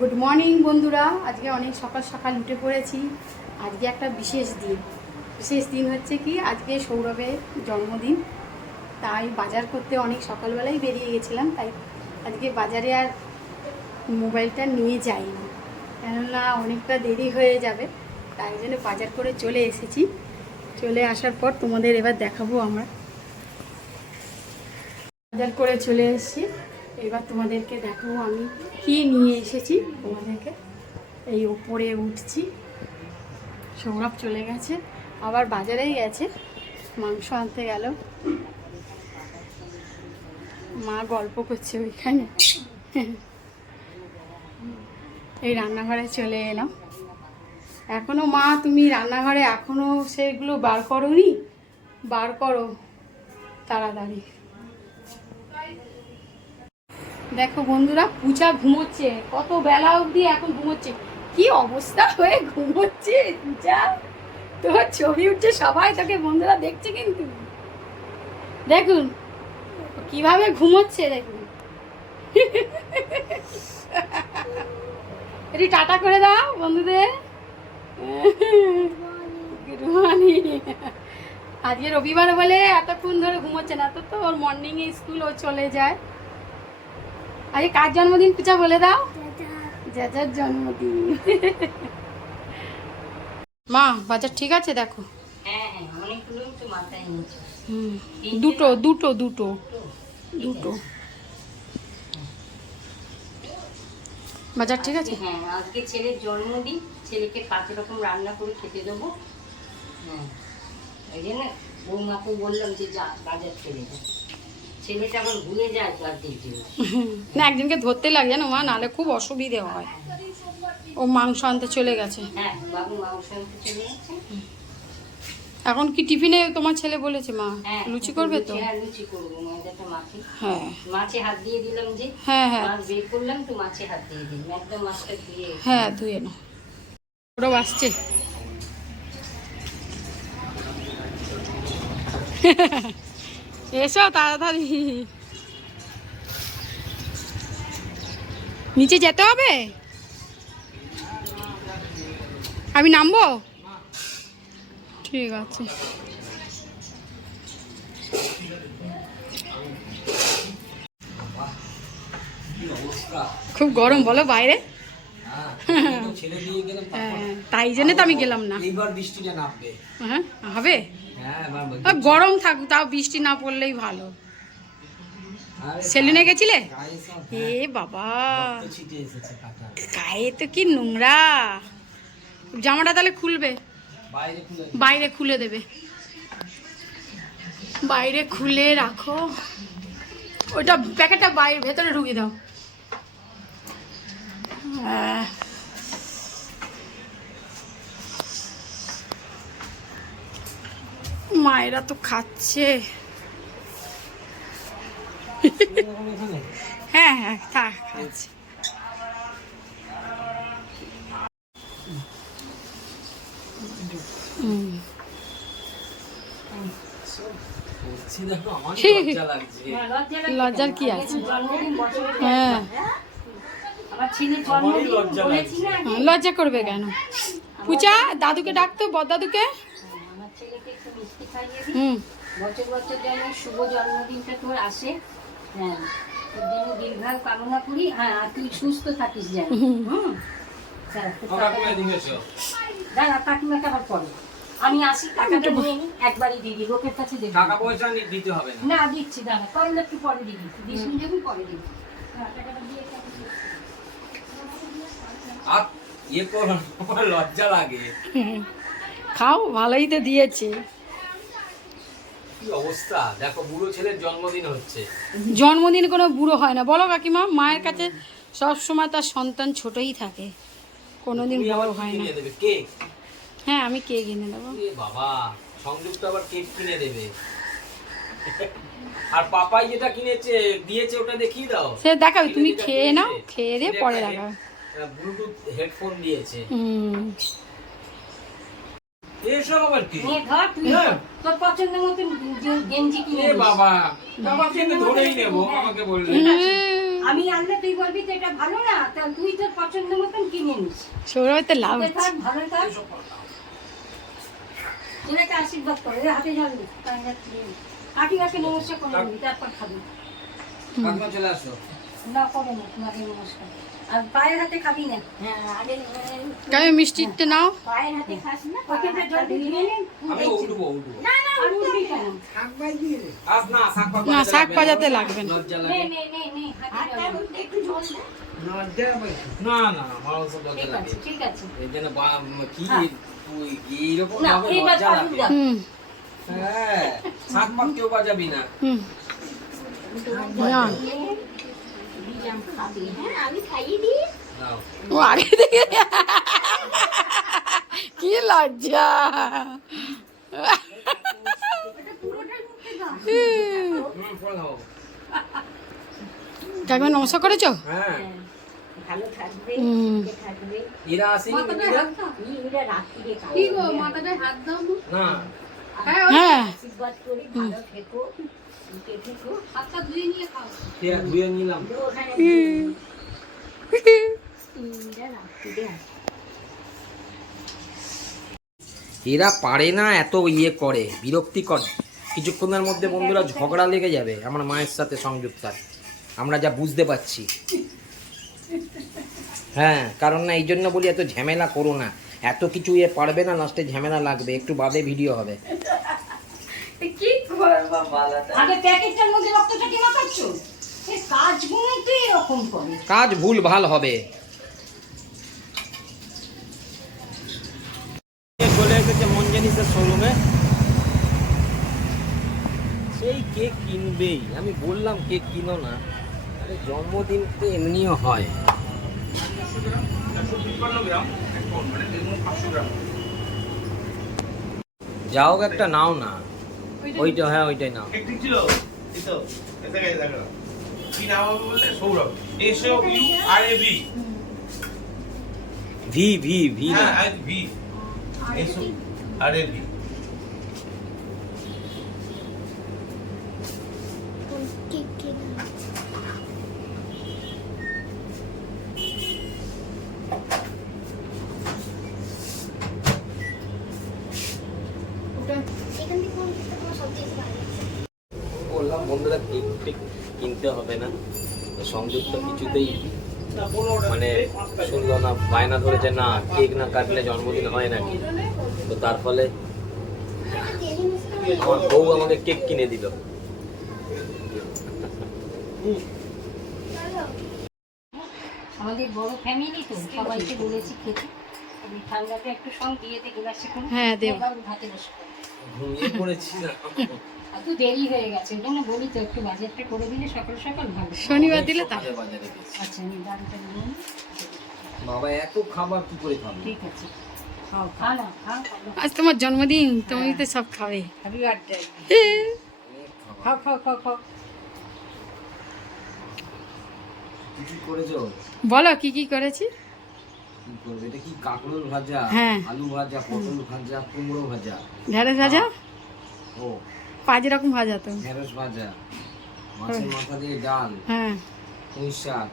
Good morning বন্ধুরা। আজকে অনেক সকাল সকাল উঠে পড়েছি। আজকে একটা বিশেষ দিন। বিশেষ দিন হচ্ছে কি, আজকে সৌরভের জন্মদিন। তাই বাজার করতে অনেক সকালবেলাই বেরিয়ে গেছিলাম, তাই আজকে বাজারে আর মোবাইলটা নিয়ে যাইনি। কেননা অনেকটা দেরি হয়ে যাবে, তাই জন্য বাজার করে চলে এসেছি। চলে আসার পর তোমাদের এবার দেখাবো আমরা। বাজার করে চলে এসেছি। এবার তোমাদেরকে দেখো আমি কি নিয়ে এসেছি। তোমাদেরকে এই ওপরে উঠছি। সৌরভ চলে গেছে, আবার বাজারেই গেছে। মাংস আনতে গেল। মা গল্প করছে ওইখানে। এই রান্নাঘরে চলে এলাম। এখনও মা, তুমি রান্নাঘরে এখনও সেগুলো বার করোনি? বার করো, তাড়াতাড়ি। দেখো বন্ধুরা, পূজা ঘুমোচ্ছে। কত বেলা অবধি এখন ঘুমোচ্ছে। কি অবস্থা হয়ে ঘুমোচ্ছে পূজা? তোর ছবি উঠছে, সবাই তোকে বন্ধুরা দেখছে কিন্তু। দেখুন, কীভাবে ঘুমোচ্ছে দেখুন। এটি টাটা করে দাও বন্ধুদের। আজকে রবিবার বলে এতক্ষণ ধরে ঘুমোচ্ছে না, তো তো ওর মর্নিংয়ে স্কুল ও চলে যায়। আজকে কার জন্মদিন পূজা বলে দাও? যার জন্মদিন। মা বাজার ঠিক আছে দেখো? হ্যাঁ হ্যাঁ অনেকগুলো মাথায় হুম দুটো দুটো দুটো। দুটো। বাজার ঠিক আছে? হ্যাঁ আজকে ছেলের জন্মদিন ছেলেকে পাঁচ রকম রান্না করে খেতে দেবো। হ্যাঁ ওই জন্য বৌমাকে বললাম যে যা বাজার চলে যা। ছেলেটা আবার যায় না একজনকে ধরতে লাগে জানো মা নাহলে খুব অসুবিধে হয়। ও মাংস আনতে চলে গেছে। হ্যাঁ বাবু মাংস আনতে চলে যাচ্ছে এখন কি টিফিনে তোমার ছেলে বলেছে মা? হ্যাঁ লুচি করবে তো? হ্যাঁ লুচি করব ময়দাটা মাখি। হ্যাঁ। মাছে হাত দিয়ে দিলাম যে হ্যাঁ হ্যাঁ। মাছ বের করলাম তো মাছে হাত দিয়ে দিলাম। একদম মাছটা দিয়ে হ্যাঁ ধুয়ে নাও। আসছে। এসো তাড়াতাড়ি। নিচে যেতে হবে? আমি নামবো? ঠিক আছে। খুব গরম বলো বাইরে। ছেড়ে দিয়ে গেলাম হ্যাঁ, তাই জন্য তো আমি গেলাম না। এইবার বৃষ্টিটা নামবে। হ্যাঁ হবে? হ্যাঁ গরম থাকুক তাও বৃষ্টি না পড়লেই ভালো। সেলুনে গেছিলে? এ বাবা। গায়ে তো কি নোংরা। জামাটা তাহলে খুলবে। বাইরে খুলে দেবে। বাইরে খুলে রাখো। ওটা প্যাকেটটা বাইরে ভেতরে ঢুকিয়ে দাও। আহ। মায়েরা তো খাচ্ছে। হ্যাঁ হ্যাঁ থাক খাচ্ছে। লজ্জার কি আছে? হ্যাঁ। লজ্জা করবে কেন? পূজা দাদুকে ডাকতো বদাদুকে আমার ছেলেকে একটু মিষ্টি খাইয়ে দিই। হুম। বছর বছর যেন শুভ জন্মদিনটা তোর আসে। হ্যাঁ তোর জন্য দীর্ঘায়ু কামনা করি। হ্যাঁ আর তুই সুস্থ থাকিস যেন। হুম। দাঁড়া, কাকিমাকে আবার পরে। আমি আসি টাকাটা নিয়ে নিই একবারই দিদি লোকের কাছে দেবো। টাকা পয়সা নি- দিতে হবে না। না দিচ্ছি দাঁড়া করলে একটু পরে দিবি। দিস পরে দিবি। হ্যাঁ। আর ইয়ে করো লজ্জা লাগে। খাও ভালোই তো দিয়েছে। অবস্থা? দেখো বুড়ো ছেলের জন্মদিন হচ্ছে। জন্মদিন কোনো বুড়ো হয় না। বলো কাকিমা মায়ের কাছে সব সময় তার সন্তান ছোটই থাকে। কোনোদিন তুমি আবার বড় হয় না। কেক? হ্যাঁ আমি কেক এনে দেবো। বাবা সংযুক্ত আবার কেক কিনে দেবে। আর পাপাই যেটা কিনেছে দিয়েছে ওটা দেখিয়ে দাও। সে দেখাবে তুমি খেয়ে নাও খেয়ে দিয়ে পরে দেখাবে। ব্লুটুথ হেডফোন দিয়েছে। হুম। এসব আবার কি? ধর তুই হ্যাঁ। তোর পছন্দ মতো গেঞ্জি কিনে এ বাবা বাবাকে আমি ধরেই নেব আমাকে বললে। আমি আনলে তুই বলবি তো এটা ভালো না তা তুই তোর পছন্দ মতন কিনে নিস। সৌরভের তো লাভ তোকে ভালো থাক ছেলেকে আশীর্বাদ করে হাতে জল দে কাকিমাকে নমস্কার করে তারপর খাবি। চলে আসো। না করে না তোমাকে নমস্কার আর পায়ের হাতে খাবি না? হ্যাঁ আগে নাও। পায়ের হাতে খাস না ওকে তো নিয়ে নে। আমি উঠবো উঠবো আর উঠবি কেন আজ না শাক পাক না, শাক লাগবে লাগবে না। লজ্জা লাগে। নে নে নে হাতে একটু জল দে। না না আমার সব লজ্জা লাগে। ঠিক আছে। এই জন্য কি হ্যাঁ। তুই এইরকম না, লজ্জা লাগে? হুম। হ্যাঁ শাক কেউ বাজাবি না। হুম। ও আগে থেকে কি লজ্জা কাকিমা নমস্কার করেছ হ্যাঁ এরা কি ধুয়ে কে নিলাম পারে না এত ইয়ে করে বিরক্তিকর। কিছুক্ষণের মধ্যে বন্ধুরা ঝগড়া লেগে যাবে আমার মায়ের সাথে সংযুক্তার আমরা যা বুঝতে পারছি। হ্যাঁ কারণ না এই জন্য বলি এত ঝামেলা করো না। এত কিছু ইয়ে পারবে না লাস্টে ঝামেলা লাগবে একটু বাদে ভিডিও হবে। আগে প্যাকেটটার মধ্যে রক্তটা কি মাখাচ্ছ? এই তো এরকম করে। কাজ ভুল ভালো হবে। চলে এসেছে মঞ্জেনিসের শোরুমে সেই কেক কিনবেই? আমি বললাম কেক কিনো না। আরে জন্মদিন তো এমনিও হয়। যা হোক একটা নাও না। ওইটা হ্যাঁ ওইটাই না ঠিক ছিল? এই তো এসে গেছে দেখো কি নাম হবে বললে Sourav. S O U R A V V V V না। হ্যাঁ V. S O R A V বললাম বন্ধুরা কেক টেক কিনতে হবে না। তো সংযুক্ত কিছুতেই মানে শুনলো না বায়না ধরেছে না কেক না কাটলে জন্মদিন হয় নাকি? তো তার ফলে আমার বউ আমাকে কেক কিনে দিল। আমাদের বড় ফ্যামিলি তো সবাইকে বলেছি খেতে। আমি ঠান্ডাটা একটু সঙ্গ দিয়ে হ্যাঁ, দেব। ভাতে বসে ঘুমিয়ে পড়েছি না এত দেরি হয়ে গেছে। ওই জন্য বলি তো একটু বাজারটা করে দিলে সকাল সকাল ভালো। শনিবার দিলে তা। বাজারে গেছি। আচ্ছা আমি দাঁড়িটা নিয়ে বাবা এত খাবার কি করে খাব? ঠিক আছে। খাও না আজ তোমার জন্মদিন তুমি তো সব খাবে। হ্যাপি বার্থডে খাও বলো কি কি করেছি? কি এটা কি কাঁকরোল ভাজা হ্যাঁ। আলু ভাজা পটল ভাজা কুমড়ো ভাজা? ঢেঁড়স ভাজা? ও। পাঁচ রকম ভাজা তো। ঢেঁড়স ভাজা মাছের মাথা দিয়ে ডাল হ্যাঁ। পুঁই শাক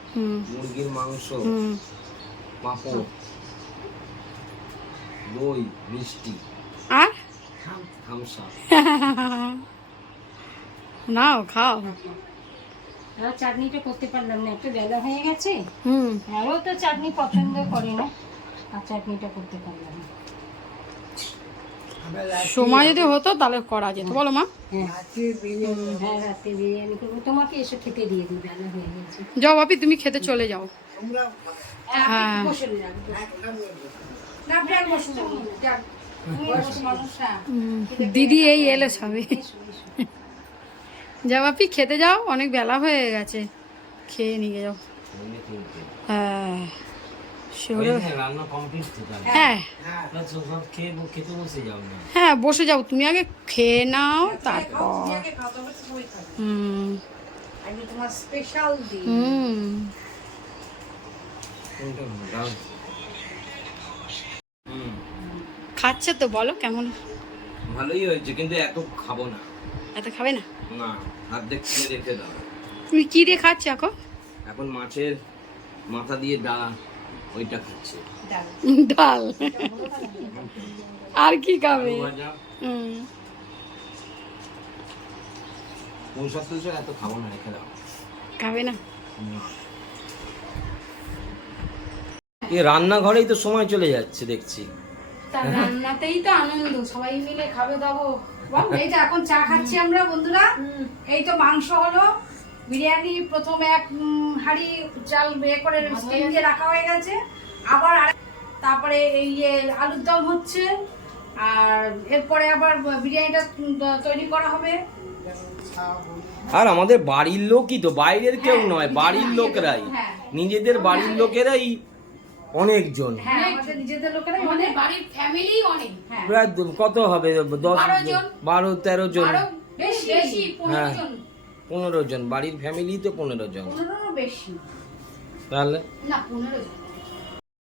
মুরগির মাংস পাঁপড় দই মিষ্টি। আর? হামসা নাও খাও। আর চাটনিটা করতে পারলাম না একটু বেলা হয়ে গেছে। হুম। আরও তো চাটনি পছন্দ করে না আর চাটনিটা করতে পারলাম না। সময় যদি হতো তাহলে করা যেত। বলো মা। হ্যাঁ হ্যাঁ তোমাকে এসে খেতে দিয়ে হয়ে যাও বাপি তুমি খেতে চলে যাও। হ্যাঁ। হুম, দিদি এই এলো সবে। এসো, এসো। যা বাপি খেতে যাও অনেক বেলা হয়ে গেছে। খেয়ে নিয়ে যাও। হ্যাঁ। হ্যাঁ। বসে যাও হ্যাঁ বসে যাও। তুমি আগে খেয়ে নাও তারপর হুম। হুম? ডাল? খাচ্ছে তো বলো কেমন? ভালোই হয়েছে কিন্তু এত খাব না। এত খাবে না? না অর্ধেক খেয়ে রেখে দাও। তুমি কি দিয়ে খাচ্ছ এখন? এখন মাছের মাথা দিয়ে ডা ওইটা খাচ্ছে। ডাল। আর কি খাবে? এত খাব না রেখে দাও। খাবে না? এই রান্নাঘরেই তো সময় চলে যাচ্ছে দেখছি। তা রান্নাতেই তো আনন্দ সবাই মিলে খাবে দাবো। বল, এই যে এখন চা খাচ্ছি আমরা বন্ধুরা। এই তো মাংস হলো। বিরিয়ানি প্রথম এক হাঁড়ি চাল ইয়ে করে স্টিম দিয়ে রাখা হয়ে গেছে। আবার তারপরে এই ইয়ে আলুর দম হচ্ছে। আর এরপরে আবার বিরিয়ানিটা তৈরি করা হবে। আর আমাদের বাড়ির লোকই তো বাইরের কেউ নয় বাড়ির লোকেরাই। হ্যাঁ। নিজেদের বাড়ির লোকেরাই অনেকজন। হ্যাঁ আমাদের নিজেদের লোকেরাই আমাদের বাড়ির ফ্যামিলি অনেক। হ্যাঁ। প্রায় কত হবে? দশ বারো জন। বারো তেরো জন। হ্যাঁ। পনেরো জন বাড়ির ফ্যামিলি তো পনেরো জন। বেশি তাহলে? না পনেরো জন।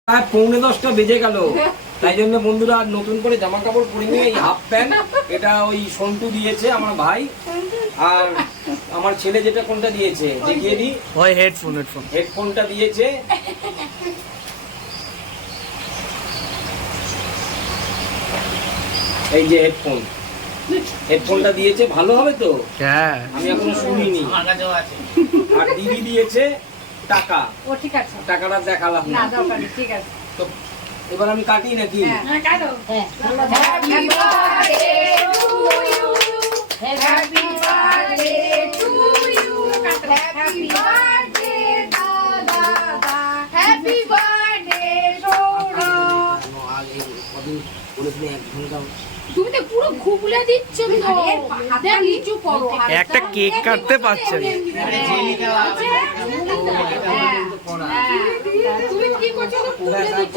প্রায় পৌনে দশটা বেজে গেল। তাই জন্য বন্ধুরা আর নতুন করে জামা কাপড় পরে নিয়ে এই হাফ প্যান্ট এটা ওই সন্টু দিয়েছে আমার ভাই। আর আমার ছেলে যেটা কোনটা দিয়েছে? দেখিয়ে দিই। ওই হেডফোন হেডফোন হেডফোনটা দিয়েছে। এই যে হেডফোন হেডফোনটা দিয়েছে ভালো হবে তো? হ্যাঁ। আমি এখনও শুনিনি। আমার কাছেও আছে আর দিদি দিয়েছে টাকা। ও ঠিক আছে। টাকাটা দেখালাম না। না দরকার নেই, ঠিক আছে। তো এবার আমি কাটি নাকি? হ্যাঁ। কাটো। হ্যাঁ। Birthday, দাদা. Happy birthday, Sourav. তুমি তো পুরো ঘুগলে দিচ্ছ তো দেখ নিচু করো একটা কেক কাটতে পারছে তুমি কি করছ তো পুরো ঘুগলে দিচ্ছ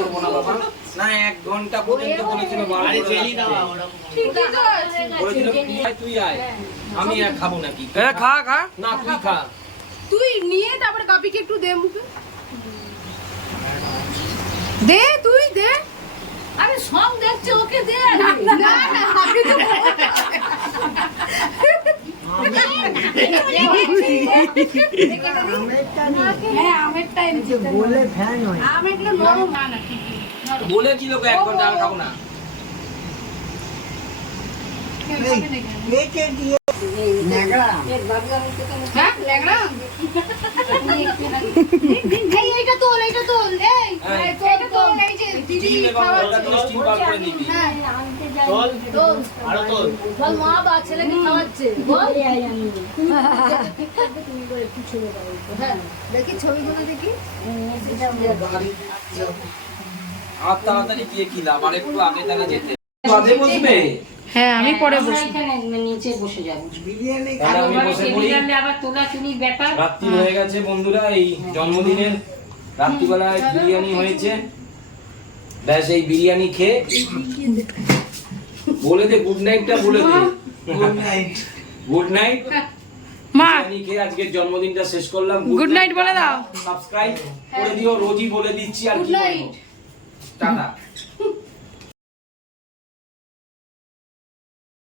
না এক ঘণ্টা পর্যন্ত বলেছিল আরে জেলি দাও বলেছিল তুই আয়, আমি আর খাব নাকি এ খা খা না তুই খা তুই নিয়ে তারপরে কাপিকে একটু দে মুখে দে তুই দে আরে সব দেখছে ওকে দে না না আমি তো হ্যাঁ আমেরটা এনেছি বলে ফ্যান হয় আমেরগুলো নরম না না ঠিকই নরম বলেছিল এক ঘণ্টা আমি খাব না? হ্যাঁ ল্যাংড়া এইটা তোল এইটা তোল। এই হ্যাঁ। এইটা তোল এই যে দিদি বার করে নিবি। হ্যাঁ তোল আরও তোল। বল মা বা ছেলেকে খাওয়াচ্ছে। বল। দেখি ছবিগুলো দেখি। আর তাড়াতাড়ি গিয়ে কি লাভ আর একটু আগে তাহলে যেতে। বাদে বসবে? হ্যাঁ আমি পরে নিচে বসে যাব। আমি বসে ব্যাপার? রাত্রি হয়ে গেছে বন্ধুরা এই জন্মদিনের রাত্রিবেলায় বিরিয়ানি হয়েছে। ব্যাস এই বিরিয়ানি খেয়ে বলে দে গুড নাইটটা বলে দে। গুড নাইট গুড নাইট মা খেয়ে আজকের জন্মদিনটা শেষ করলাম। গুড নাইট বলে দাও। সাবস্ক্রাইব করে দিও রোজই বলে দিচ্ছি আর কি বলব। টাটা।